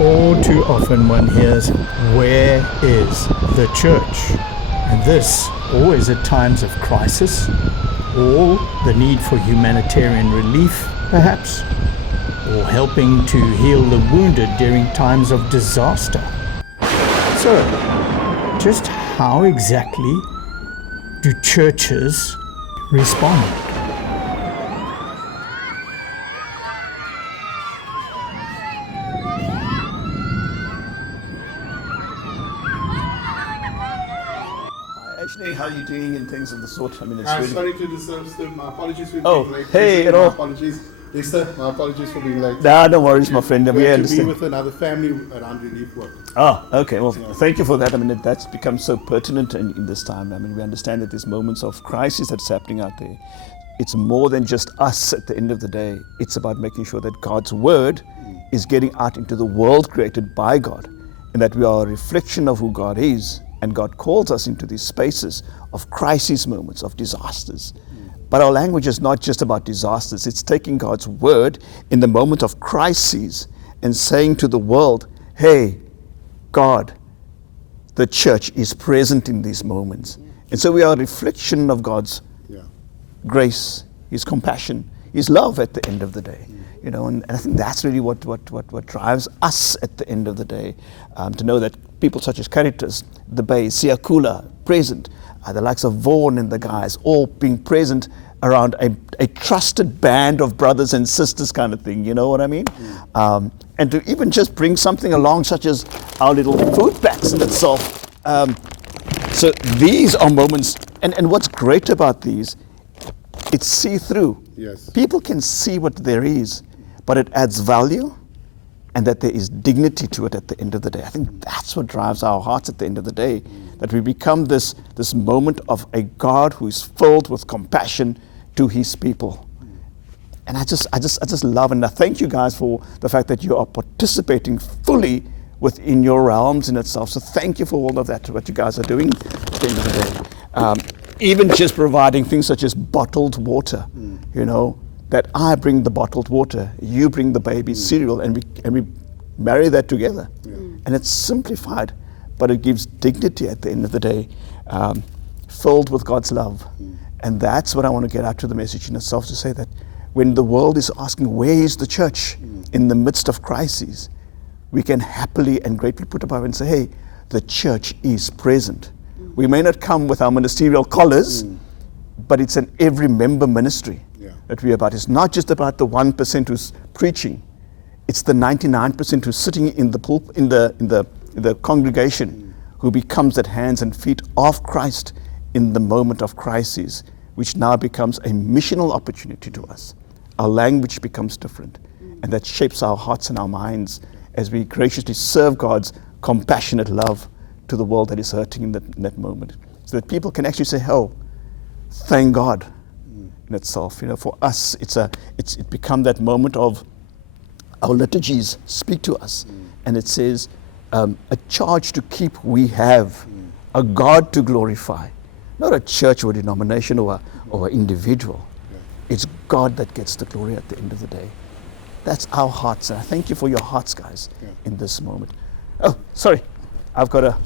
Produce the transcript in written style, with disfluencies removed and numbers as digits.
All too often one hears, where is the church? And this always at times of crisis, or the need for humanitarian relief, perhaps, or helping to heal the wounded during times of disaster. So, just how exactly do churches respond? How are you doing and things of the sort? I mean, it's I'm really... sorry to disturb, sir. My apologies for Oh, being late. hey, My hello. apologies. Yes, sir. My apologies for being late. Nah, no worries, my friend. We We had to be understand. with another family around relief work. Oh, okay. Well, thank you for that. I mean, that's become so pertinent in this time. I mean, we understand that there's moments of crisis that's happening out there. It's more than just us at the end of the day. It's about making sure that God's word is getting out into the world created by God, and that we are a reflection of who God is, and God calls us into these spaces of crisis moments, of disasters. But our language is not just about disasters. It's taking God's word in the moment of crises and saying to the world, hey, God, the church is present in these moments. And so we are a reflection of God's grace, His compassion, His love at the end of the day. You know, and I think that's really what drives us at the end of the day, to know that people such as Caritas, the Bay, Siakula, present, the likes of Vaughan and the guys, all being present around a trusted band of brothers and sisters kind of thing, you know what I mean? And to even just bring something along such as our little food packs in itself. So these are moments, and what's great about these, it's see-through. Yes. People can see what there is, but it adds value, and that there is dignity to it at the end of the day. I think that's what drives our hearts at the end of the day, that we become this moment of a God who is filled with compassion to His people. And I just love, and I thank you guys for the fact that you are participating fully within your realms in itself. So thank you for all of that, what you guys are doing at the end of the day. Even just providing things such as bottled water, you know, that I bring the bottled water, you bring the baby cereal, and we marry that together. And it's simplified, but it gives dignity at the end of the day, filled with God's love. And that's what I want to get out to the message in itself, to say that when the world is asking, where is the church in the midst of crises, we can happily and gratefully put up our hand and say, hey, the church is present. We may not come with our ministerial collars, but it's an every member ministry that we're about. It's not just about the 1% who's preaching. It's the 99% who's sitting in the pulpit, in the congregation, who becomes the hands and feet of Christ in the moment of crisis, which now becomes a missional opportunity to us. Our language becomes different, and that shapes our hearts and our minds as we graciously serve God's compassionate love to the world that is hurting in that moment, so that people can actually say, oh, thank God in itself. You know, for us, it's become that moment of our liturgies speak to us, and it says, a charge to keep we have, a God to glorify, not a church or a denomination or an individual. It's God that gets the glory at the end of the day. That's our hearts, and I thank you for your hearts, guys, in this moment. Oh, sorry, I've got a